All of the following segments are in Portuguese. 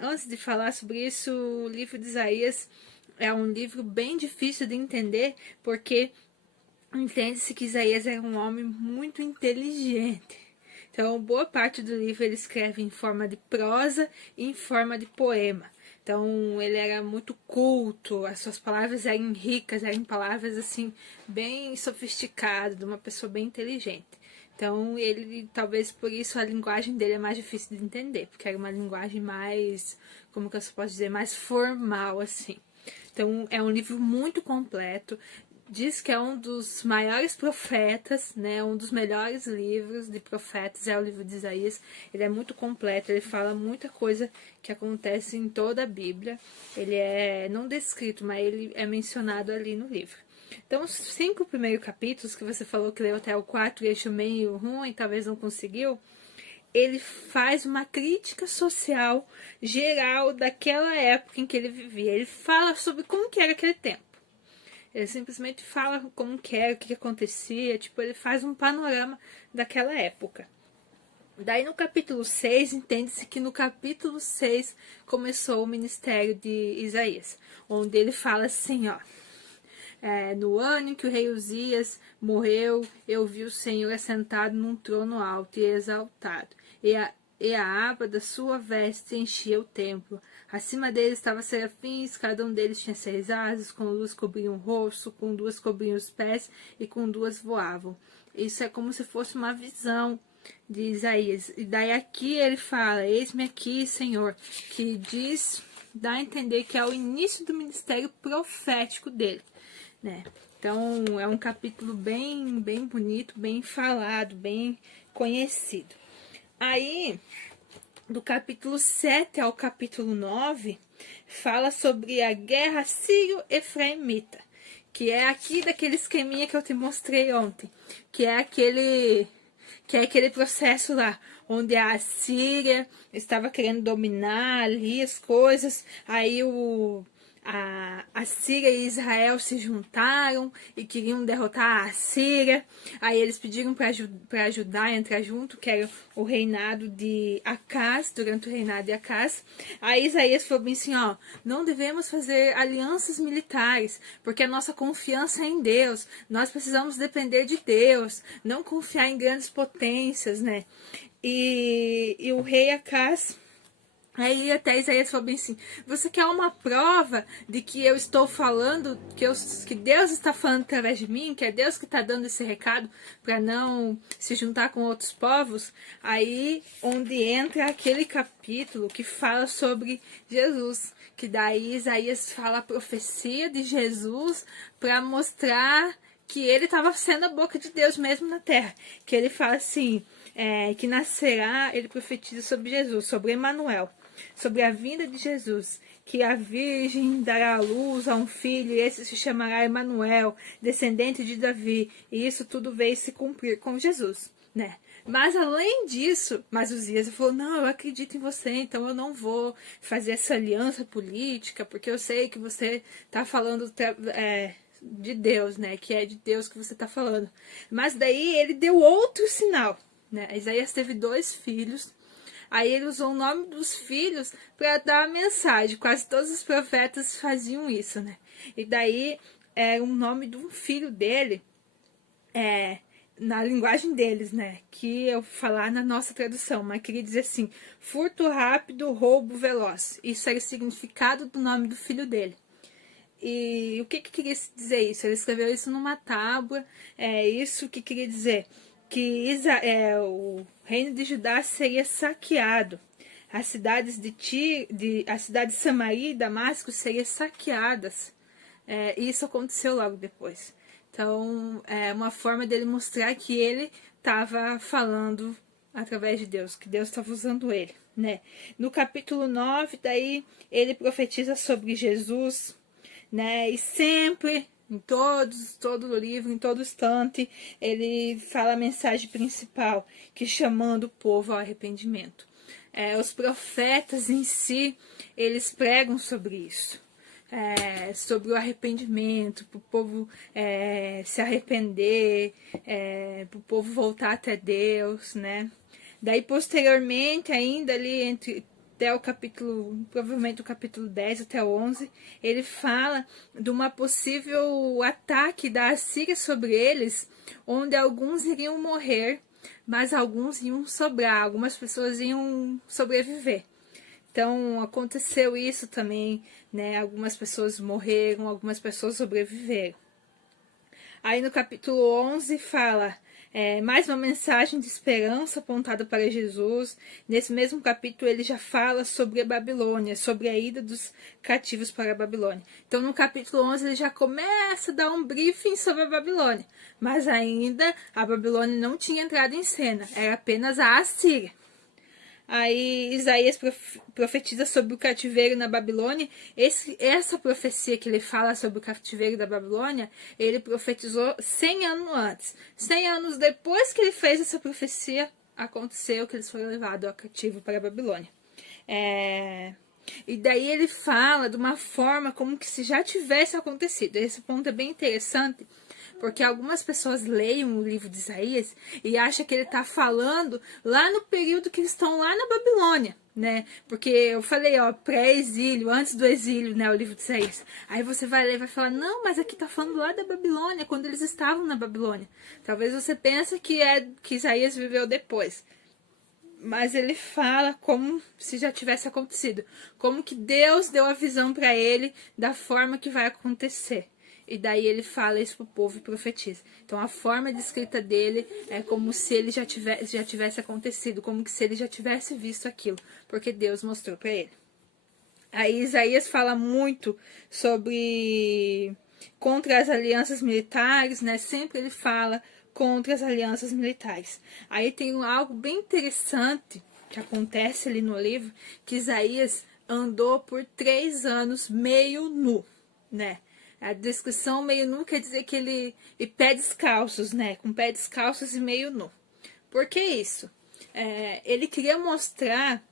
Antes de falar sobre isso, o livro de Isaías é um livro bem difícil de entender, porque entende-se que Isaías era um homem muito inteligente. Então, boa parte do livro ele escreve em forma de prosa e em forma de poema. Então, ele era muito culto, as suas palavras eram ricas, eram palavras assim, bem sofisticadas, de uma pessoa bem inteligente. Então, ele, talvez por isso a linguagem dele é mais difícil de entender, porque era uma linguagem mais, como que eu posso dizer, mais formal, assim. Então, é um livro muito completo. Diz que é um dos maiores profetas, né? Um dos melhores livros de profetas é o livro de Isaías. Ele é muito completo, ele fala muita coisa que acontece em toda a Bíblia. Ele é não descrito, mas ele é mencionado ali no livro. Então, os 5 primeiros capítulos, que você falou que leu até o 4 e achou meio ruim, talvez não conseguiu, ele faz uma crítica social geral daquela época em que ele vivia. Ele fala sobre como que era aquele tempo. Ele simplesmente fala como que era, o que acontecia, tipo, ele faz um panorama daquela época. Daí no capítulo 6, entende-se que no capítulo 6 começou o ministério de Isaías, onde ele fala assim, ó: no ano em que o rei Uzias morreu, eu vi o Senhor assentado num trono alto e exaltado, e a aba da sua veste enchia o templo. Acima deles estavam serafins, cada um deles tinha 6 asas, com 2 cobriam o rosto, com 2 cobriam os pés e com 2 voavam. Isso é como se fosse uma visão de Isaías. E daí aqui ele fala: eis-me aqui, Senhor, que dá a entender que é o início do ministério profético dele, né? Então é um capítulo bem bonito, bem falado, bem conhecido. Aí, do capítulo 7 ao capítulo 9, fala sobre a guerra sírio-efraimita, que é aqui daquele esqueminha que eu te mostrei ontem, que é aquele processo lá, onde a Síria estava querendo dominar ali as coisas, aí a Síria e Israel se juntaram e queriam derrotar a Síria. Aí eles pediram para Judá entrar junto, que era o reinado de Acaz, durante o reinado de Acaz. Aí Isaías falou bem assim, ó: não devemos fazer alianças militares, porque a nossa confiança é em Deus. Nós precisamos depender de Deus, não confiar em grandes potências, né? E o rei Acaz... Aí até Isaías falou bem assim: você quer uma prova de que eu estou falando, que Deus está falando através de mim, que é Deus que está dando esse recado para não se juntar com outros povos? Aí onde entra aquele capítulo que fala sobre Jesus, que daí Isaías fala a profecia de Jesus para mostrar que ele estava sendo a boca de Deus mesmo na terra. Que ele fala assim, que nascerá, ele profetiza sobre Jesus, sobre Emanuel, sobre a vinda de Jesus, que a virgem dará à luz a um filho, e esse se chamará Emanuel, descendente de Davi, e isso tudo veio se cumprir com Jesus, né? Mas além disso, Uzias falou: não, eu acredito em você, então eu não vou fazer essa aliança política, porque eu sei que você está falando de Deus, né? Que é de Deus que você está falando. Mas daí ele deu outro sinal, né? Isaías teve 2 filhos. Aí ele usou o nome dos filhos para dar a mensagem. Quase todos os profetas faziam isso, né? E daí era o nome de um filho dele, na linguagem deles, né? Que eu vou falar na nossa tradução, mas queria dizer assim: furto rápido, roubo veloz. Isso era o significado do nome do filho dele. E o que queria dizer isso? Ele escreveu isso numa tábua. Isso que queria dizer que o reino de Judá seria saqueado. As cidades a cidade de Samaria e Damasco seriam saqueadas. Isso aconteceu logo depois. Então, é uma forma dele mostrar que ele estava falando através de Deus, que Deus estava usando ele, né? No capítulo 9, daí, ele profetiza sobre Jesus, né? E sempre, em todo o livro, em todo instante, ele fala a mensagem principal, que chamando o povo ao arrependimento. Os profetas em si, eles pregam sobre isso. Sobre o arrependimento, para o povo se arrepender, para o povo voltar até Deus, né? Daí, posteriormente, ainda ali até o capítulo, provavelmente o capítulo 10 até o 11, ele fala de uma possível ataque da Assíria sobre eles, onde alguns iriam morrer, mas alguns iam sobrar, algumas pessoas iam sobreviver. Então, aconteceu isso também, né? Algumas pessoas morreram, algumas pessoas sobreviveram. Aí no capítulo 11 fala mais uma mensagem de esperança apontada para Jesus. Nesse mesmo capítulo ele já fala sobre a Babilônia, sobre a ida dos cativos para a Babilônia. Então no capítulo 11 ele já começa a dar um briefing sobre a Babilônia. Mas ainda a Babilônia não tinha entrado em cena, era apenas a Assíria. Aí Isaías profetiza sobre o cativeiro na Babilônia. Essa profecia que ele fala sobre o cativeiro da Babilônia, ele profetizou 100 anos antes. 100 anos depois que ele fez essa profecia, aconteceu que eles foram levados ao cativo para a Babilônia. E daí ele fala de uma forma como que se já tivesse acontecido. Esse ponto é bem interessante, porque algumas pessoas leem o livro de Isaías e acham que ele está falando lá no período que eles estão lá na Babilônia, né? Porque eu falei, ó, pré-exílio, antes do exílio, né, o livro de Isaías. Aí você vai ler e vai falar, não, mas aqui tá falando lá da Babilônia, quando eles estavam na Babilônia. Talvez você pense que Isaías viveu depois. Mas ele fala como se já tivesse acontecido. Como que Deus deu a visão para ele da forma que vai acontecer. E daí ele fala isso pro povo e profetiza. Então a forma de escrita dele é como se ele já tivesse acontecido, como que se ele já tivesse visto aquilo, porque Deus mostrou para ele. Aí Isaías fala muito sobre contra as alianças militares, né? Sempre ele fala contra as alianças militares. Aí tem algo bem interessante que acontece ali no livro, que Isaías andou por 3 anos meio nu, né? A descrição meio nu quer dizer que ele... E pé descalços, né? Com pé descalços e meio nu. Por que isso? Ele queria mostrar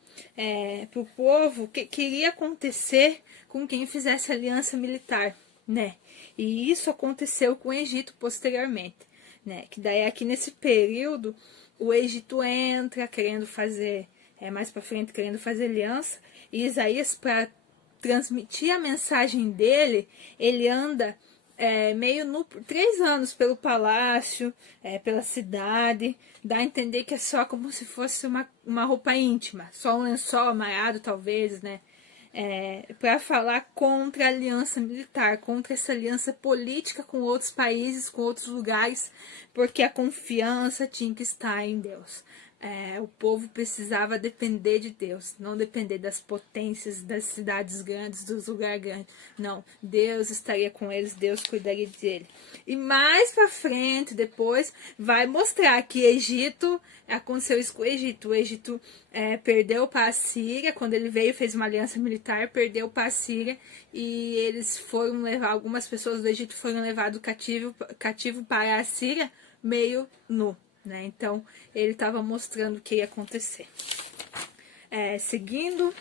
para o povo o que iria acontecer com quem fizesse aliança militar, né? E isso aconteceu com o Egito posteriormente, né? Que daí aqui nesse período o Egito entra querendo fazer, mais para frente querendo fazer aliança, e Isaías, para transmitir a mensagem dele, ele anda meio nu por 3 anos pelo palácio, pela cidade, dá a entender que é só como se fosse uma roupa íntima, só um lençol amarrado talvez, né? Para falar contra a aliança militar, contra essa aliança política com outros países, com outros lugares, porque a confiança tinha que estar em Deus. O povo precisava depender de Deus, não depender das potências, das cidades grandes, dos lugares grandes. Não, Deus estaria com eles, Deus cuidaria dele. E mais para frente, depois, vai mostrar que aconteceu isso com o Egito. O Egito perdeu para a Síria, quando ele veio, fez uma aliança militar, perdeu para a Síria, e eles foram levar, algumas pessoas do Egito foram levadas cativo para a Síria, meio nu. Né? Então, ele estava mostrando o que ia acontecer. Seguindo,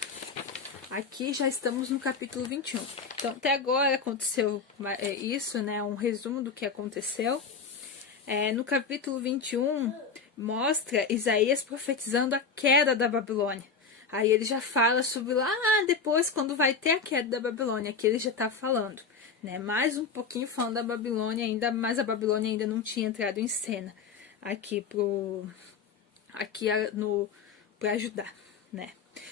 aqui já estamos no capítulo 21. Então, até agora aconteceu isso, né? Um resumo do que aconteceu. No capítulo 21, mostra Isaías profetizando a queda da Babilônia. Aí ele já fala sobre lá depois, quando vai ter a queda da Babilônia, que ele já está falando. Né? Mais um pouquinho falando da Babilônia ainda, mas a Babilônia ainda não tinha entrado em cena aqui para ajudar, né?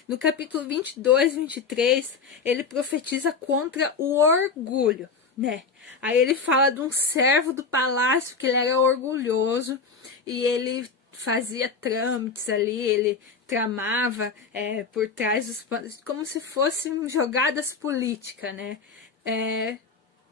No capítulo 22, 23, ele profetiza contra o orgulho, né? Aí ele fala de um servo do palácio que ele era orgulhoso e ele fazia trâmites ali, ele tramava por trás dos panos, como se fossem jogadas políticas, né?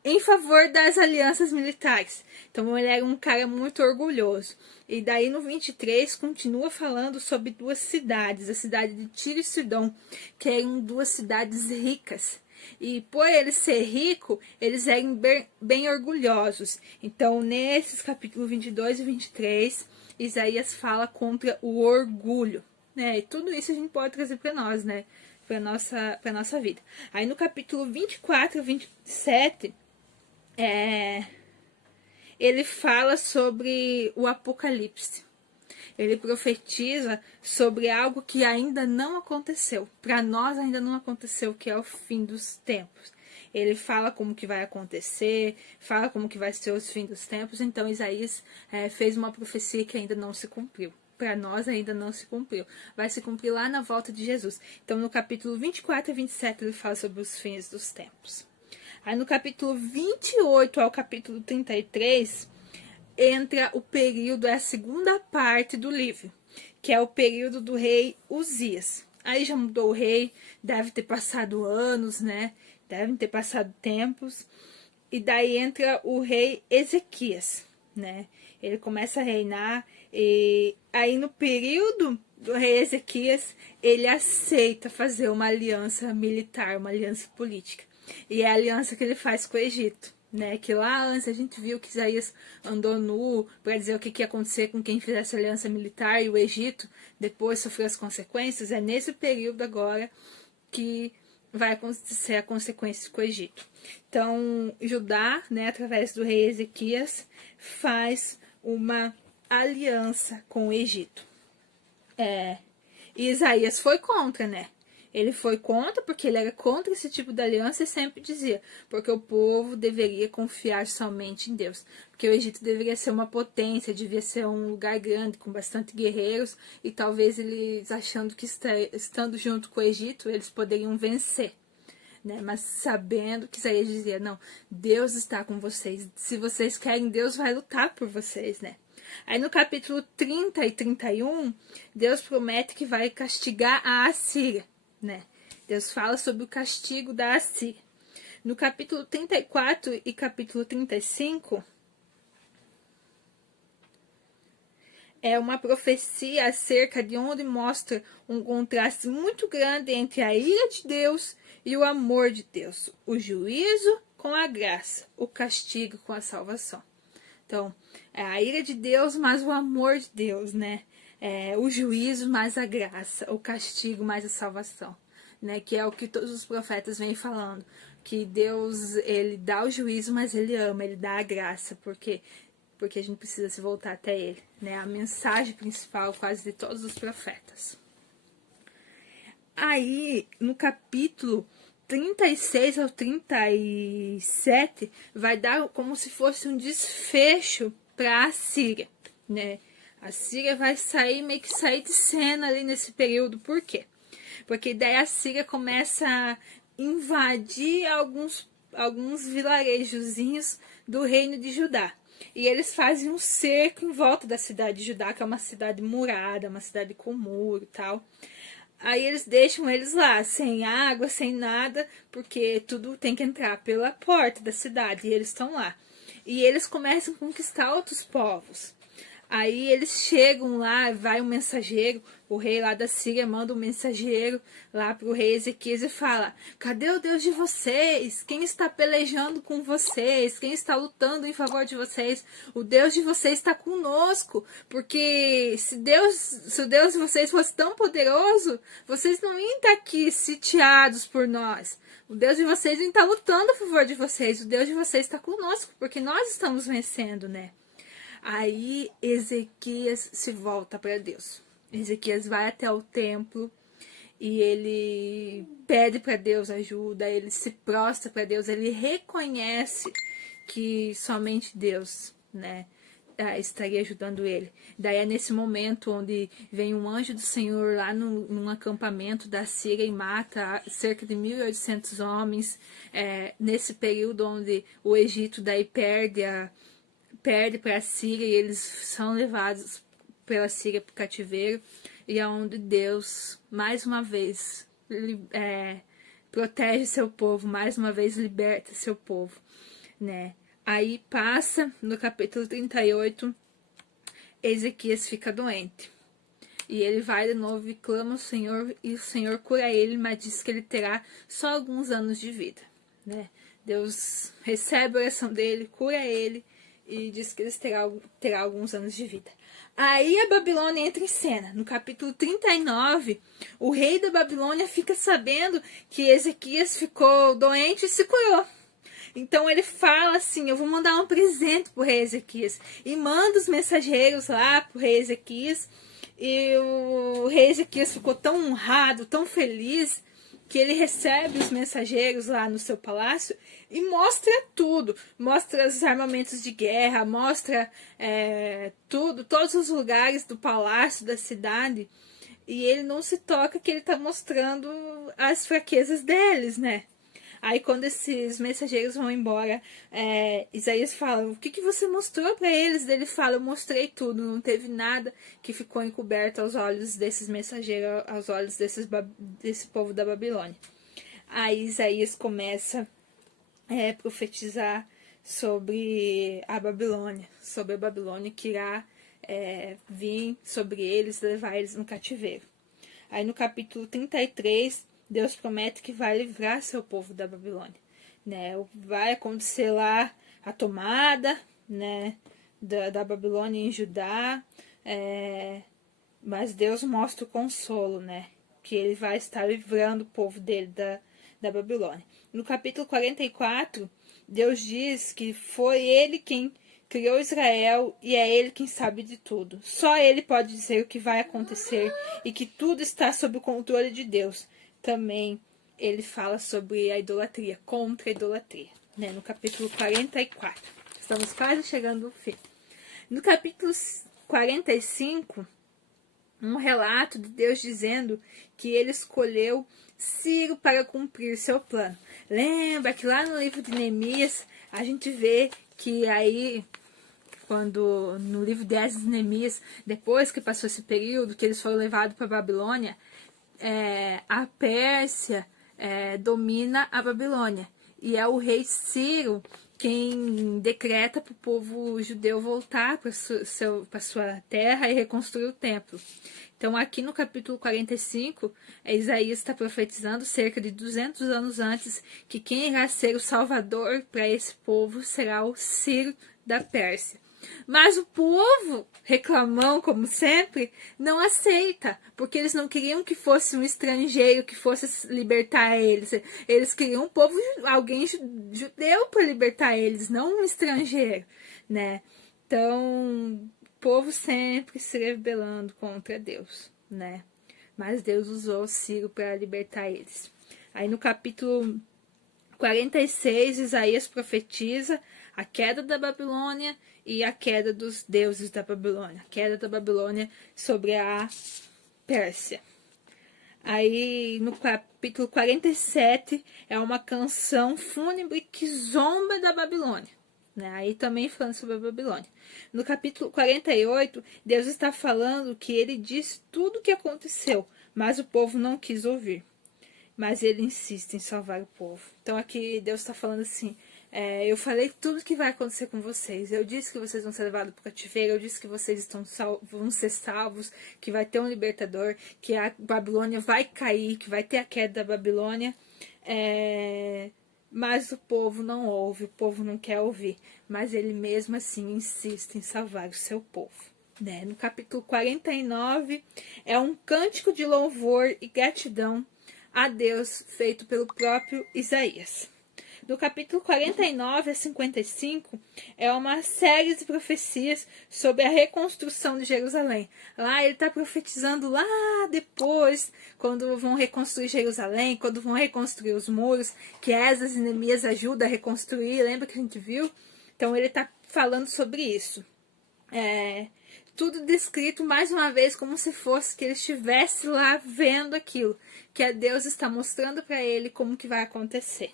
Em favor das alianças militares. Então ele era um cara muito orgulhoso. E daí no 23 continua falando sobre 2 cidades, a cidade de Tiro e Sidom, que eram 2 cidades ricas. E por ele ser rico, eles eram bem orgulhosos. Então nesses capítulos 22 e 23, Isaías fala contra o orgulho, né? E tudo isso a gente pode trazer para nós, né? Para nossa vida. Aí no capítulo 24 e 27, ele fala sobre o Apocalipse. Ele profetiza sobre algo que ainda não aconteceu. Para nós ainda não aconteceu, que é o fim dos tempos. Ele fala como que vai acontecer, fala como que vai ser os fins dos tempos. Então Isaías fez uma profecia que ainda não se cumpriu. Para nós ainda não se cumpriu. Vai se cumprir lá na volta de Jesus. Então no capítulo 24 e 27 ele fala sobre os fins dos tempos. Aí no capítulo 28 ao capítulo 33 entra o período, é a segunda parte do livro, que é o período do rei Uzias. Aí já mudou o rei, deve ter passado anos, né? Devem ter passado tempos. E daí entra o rei Ezequias, né? Ele começa a reinar e aí no período do rei Ezequias, ele aceita fazer uma aliança militar, uma aliança política. E é a aliança que ele faz com o Egito, né? Que lá antes a gente viu que Isaías andou nu para dizer o que ia acontecer com quem fizesse aliança militar, e o Egito depois sofreu as consequências. É nesse período agora que vai acontecer a consequência com o Egito. Então, Judá, né, através do rei Ezequias, faz uma aliança com o Egito. E Isaías foi contra, né? Ele foi contra porque ele era contra esse tipo de aliança e sempre dizia, porque o povo deveria confiar somente em Deus. Porque o Egito deveria ser uma potência, devia ser um lugar grande, com bastante guerreiros, e talvez eles achando que estando junto com o Egito, eles poderiam vencer. Né? Mas sabendo que Isaías dizia, não, Deus está com vocês. Se vocês querem, Deus vai lutar por vocês, né? Aí no capítulo 30 e 31, Deus promete que vai castigar a Assíria, né? Deus fala sobre o castigo da Assíria. No capítulo 34 e capítulo 35, é uma profecia acerca de onde mostra um contraste muito grande entre a ira de Deus e o amor de Deus. O juízo com a graça, o castigo com a salvação. Então, é a ira de Deus, mas o amor de Deus, né? O juízo mais a graça, o castigo mais a salvação, né? Que é o que todos os profetas vêm falando, que Deus, ele dá o juízo, mas ele ama, ele dá a graça, porque a gente precisa se voltar até ele, né? A mensagem principal quase de todos os profetas. Aí, no capítulo 36 ao 37, vai dar como se fosse um desfecho para a Síria, né? A Síria vai meio que sair de cena ali nesse período. Por quê? Porque daí a Síria começa a invadir alguns vilarejozinhos do reino de Judá. E eles fazem um cerco em volta da cidade de Judá, que é uma cidade murada, uma cidade com muro e tal. Aí eles deixam eles lá, sem água, sem nada, porque tudo tem que entrar pela porta da cidade, e eles estão lá. E eles começam a conquistar outros povos. Aí eles chegam lá, vai um mensageiro, o rei lá da Síria manda um mensageiro lá para o rei Ezequias e fala: cadê o Deus de vocês? Quem está pelejando com vocês? Quem está lutando em favor de vocês? O Deus de vocês está conosco, porque se o Deus de vocês fosse tão poderoso, vocês não iam estar aqui sitiados por nós. O Deus de vocês não está lutando a favor de vocês, o Deus de vocês está conosco, porque nós estamos vencendo, né? Aí Ezequias se volta para Deus. Ezequias vai até o templo e ele pede para Deus ajuda, ele se prostra para Deus, ele reconhece que somente Deus, né, estaria ajudando ele. Daí é nesse momento onde vem um anjo do Senhor lá num acampamento da Síria e mata cerca de 1.800 homens. Nesse período onde o Egito daí perde para a Síria e eles são levados pela Síria para o cativeiro, e é onde Deus, mais uma vez, protege seu povo, mais uma vez liberta seu povo, né? Aí passa, no capítulo 38, Ezequias fica doente. E ele vai de novo e clama ao Senhor, e o Senhor cura ele, mas diz que ele terá só alguns anos de vida, né? Deus recebe a oração dele, cura ele, e diz que eles terá alguns anos de vida. Aí a Babilônia entra em cena. No capítulo 39, o rei da Babilônia fica sabendo que Ezequias ficou doente e se curou. Então ele fala assim: eu vou mandar um presente pro rei Ezequias. E manda os mensageiros lá pro rei Ezequias. E o rei Ezequias ficou tão honrado, tão feliz, que ele recebe os mensageiros lá no seu palácio e mostra tudo. Mostra os armamentos de guerra, mostra tudo, todos os lugares do palácio, da cidade. E ele não se toca que ele está mostrando as fraquezas deles, né? Aí quando esses mensageiros vão embora, Isaías fala: o que você mostrou para eles? Ele fala: eu mostrei tudo, não teve nada que ficou encoberto aos olhos desses mensageiros, aos olhos desse povo da Babilônia. Aí Isaías começa a profetizar sobre a Babilônia que irá vir sobre eles, levar eles no cativeiro. Aí no capítulo 33, Deus promete que vai livrar seu povo da Babilônia, né? Vai acontecer lá a tomada, né, da Babilônia em Judá, mas Deus mostra o consolo, né, que ele vai estar livrando o povo dele da Babilônia. No capítulo 44, Deus diz que foi ele quem criou Israel e é ele quem sabe de tudo. Só ele pode dizer o que vai acontecer e que tudo está sob o controle de Deus. Também ele fala sobre a idolatria, contra a idolatria, né? No capítulo 44. Estamos quase chegando ao fim. No capítulo 45, um relato de Deus dizendo que ele escolheu Ciro para cumprir seu plano. Lembra que lá no livro de Neemias a gente vê que aí, quando no livro de Esdras e Neemias, depois que passou esse período que eles foram levados para a Babilônia, a Pérsia domina a Babilônia. E é o rei Ciro quem decreta para o povo judeu voltar para sua terra e reconstruir o templo. Então aqui no capítulo 45, Isaías está profetizando cerca de 200 anos antes que quem irá ser o salvador para esse povo será o Ciro da Pérsia. Mas o povo, reclamão como sempre, não aceita, porque eles não queriam que fosse um estrangeiro que fosse libertar eles. Eles queriam um povo, alguém judeu para libertar eles, não um estrangeiro, né? Então, o povo sempre se rebelando contra Deus, né? Mas Deus usou Ciro para libertar eles. Aí no capítulo 46, Isaías profetiza a queda da Babilônia e a queda dos deuses da Babilônia. A queda da Babilônia sobre a Pérsia. Aí no capítulo 47 é uma canção fúnebre que zomba da Babilônia, né? Aí também falando sobre a Babilônia. No capítulo 48, Deus está falando que ele disse tudo o que aconteceu, mas o povo não quis ouvir. Mas ele insiste em salvar o povo. Então aqui Deus está falando assim: eu falei tudo que vai acontecer com vocês. Eu disse que vocês vão ser levados para o cativeiro. Eu disse que vocês vão ser salvos, que vai ter um libertador, que a Babilônia vai cair, que vai ter a queda da Babilônia. Mas o povo não ouve, o povo não quer ouvir. Mas ele mesmo assim insiste em salvar o seu povo. Né? No capítulo 49 é um cântico de louvor e gratidão a Deus feito pelo próprio Isaías. Do capítulo 49 a 55 é uma série de profecias sobre a reconstrução de Jerusalém. Lá ele está profetizando lá depois, quando vão reconstruir Jerusalém, quando vão reconstruir os muros, que Esdras e Neemias ajudam a reconstruir, lembra que a gente viu? Então ele está falando sobre isso. Tudo descrito mais uma vez como se fosse que ele estivesse lá vendo aquilo, que a Deus está mostrando para ele como que vai acontecer.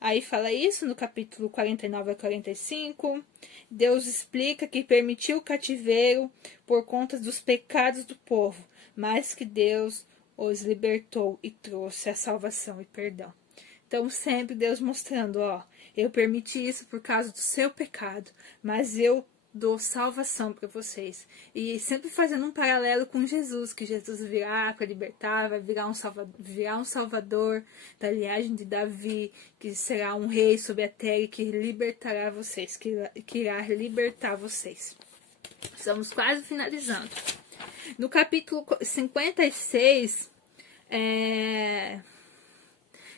Aí fala isso no capítulo 49 a 45. Deus explica que permitiu o cativeiro por conta dos pecados do povo, mas que Deus os libertou e trouxe a salvação e perdão. Então sempre Deus mostrando, eu permiti isso por causa do seu pecado, mas eu dou salvação para vocês. E sempre fazendo um paralelo com Jesus, que Jesus virá para libertar, vai virar um salvador da linhagem de Davi, que será um rei sobre a terra e que libertará vocês, que irá libertar vocês. Estamos quase finalizando. No capítulo 56,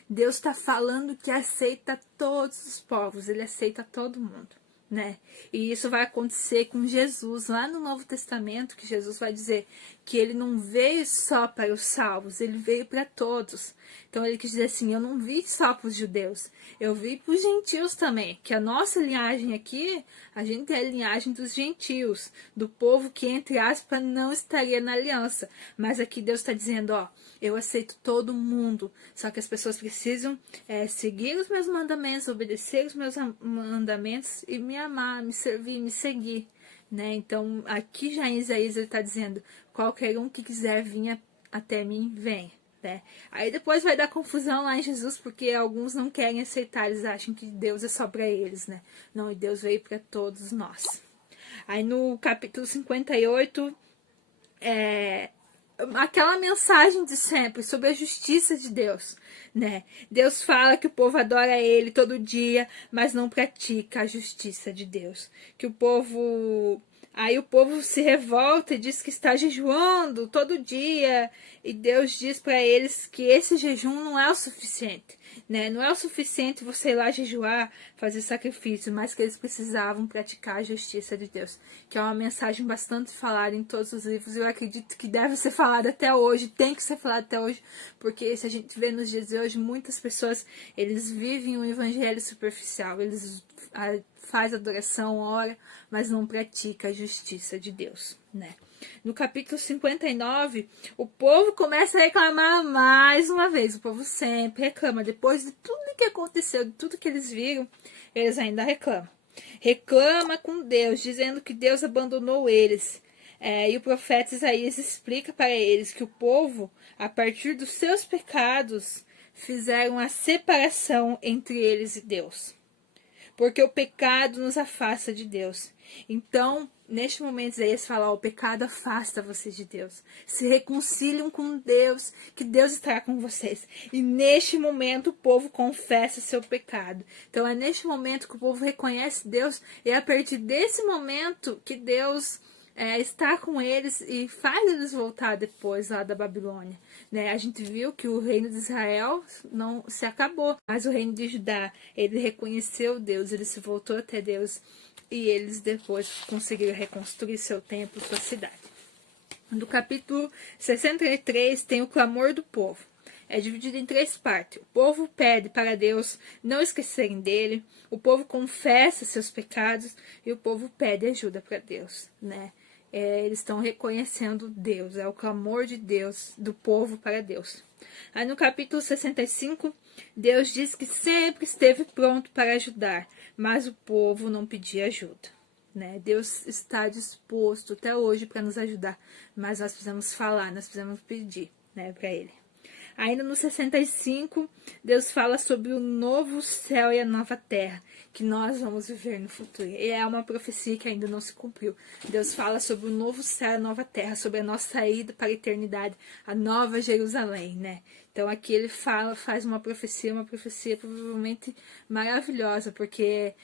Deus está falando que aceita todos os povos, ele aceita todo mundo, né? E isso vai acontecer com Jesus lá no Novo Testamento, que Jesus vai dizer que ele não veio só para os salvos, ele veio para todos. Então ele quis dizer assim, eu não vim só para os judeus, eu vim para os gentios também, que a nossa linhagem aqui, a gente é a linhagem dos gentios, do povo que, entre aspas, não estaria na aliança. Mas aqui Deus está dizendo, ó, eu aceito todo mundo, só que as pessoas precisam seguir os meus mandamentos, obedecer os meus mandamentos e me amar, me servir, me seguir, né? Então, aqui já em Isaías ele está dizendo, qualquer um que quiser vir até mim, vem, né? Aí depois vai dar confusão lá em Jesus, porque alguns não querem aceitar, eles acham que Deus é só para eles, né? Não, e Deus veio para todos nós. Aí no capítulo 58, aquela mensagem de sempre sobre a justiça de Deus, né? Deus fala que o povo adora ele todo dia, mas não pratica a justiça de Deus. Aí o povo se revolta e diz que está jejuando todo dia, e Deus diz para eles que esse jejum não é o suficiente, né? Não é o suficiente você ir lá jejuar, fazer sacrifício, mas que eles precisavam praticar a justiça de Deus, que é uma mensagem bastante falada em todos os livros, e eu acredito que deve ser falada até hoje, tem que ser falada até hoje, porque se a gente vê nos dias de hoje, muitas pessoas, eles vivem um evangelho superficial, eles faz adoração, ora, mas não pratica a justiça de Deus, né? No capítulo 59, o povo começa a reclamar mais uma vez. O povo sempre reclama. Depois de tudo que aconteceu, de tudo que eles viram, eles ainda reclamam. Reclama com Deus, dizendo que Deus abandonou eles. E o profeta Isaías explica para eles que o povo, a partir dos seus pecados, fizeram a separação entre eles e Deus. Porque o pecado nos afasta de Deus. Então, neste momento, Isaías fala, o pecado afasta vocês de Deus. Se reconciliam com Deus, que Deus estará com vocês. E neste momento, o povo confessa seu pecado. Então, é neste momento que o povo reconhece Deus. E é a partir desse momento que Deus está com eles e faz eles voltar depois lá da Babilônia, né? A gente viu que o reino de Israel não se acabou, mas o reino de Judá, ele reconheceu Deus, ele se voltou até Deus e eles depois conseguiram reconstruir seu templo, sua cidade. No capítulo 63 tem o clamor do povo. É dividido em 3 partes. O povo pede para Deus não esquecerem dele, o povo confessa seus pecados e o povo pede ajuda para Deus, né? Eles estão reconhecendo Deus, é o clamor de Deus, do povo para Deus. Aí no capítulo 65, Deus diz que sempre esteve pronto para ajudar, mas o povo não pedia ajuda, né? Deus está disposto até hoje para nos ajudar, mas nós precisamos falar, nós precisamos pedir, né, para Ele. Ainda no 65, Deus fala sobre o novo céu e a nova terra, que nós vamos viver no futuro. E é uma profecia que ainda não se cumpriu. Deus fala sobre o novo céu e a nova terra, sobre a nossa saída para a eternidade, a nova Jerusalém, né? Então aqui ele faz uma profecia provavelmente maravilhosa, porque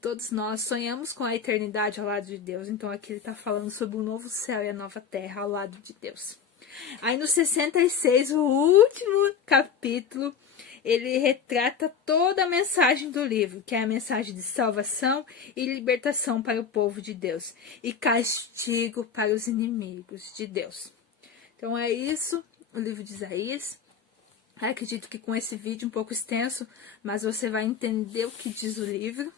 todos nós sonhamos com a eternidade ao lado de Deus. Então aqui ele está falando sobre o novo céu e a nova terra ao lado de Deus. Aí no 66, o último capítulo, ele retrata toda a mensagem do livro, que é a mensagem de salvação e libertação para o povo de Deus, e castigo para os inimigos de Deus. Então é isso, o livro de Isaías. Acredito que com esse vídeo um pouco extenso, mas você vai entender o que diz o livro.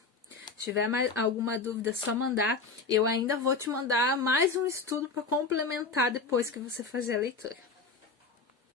Se tiver mais alguma dúvida, é só mandar. Eu ainda vou te mandar mais um estudo para complementar depois que você fazer a leitura.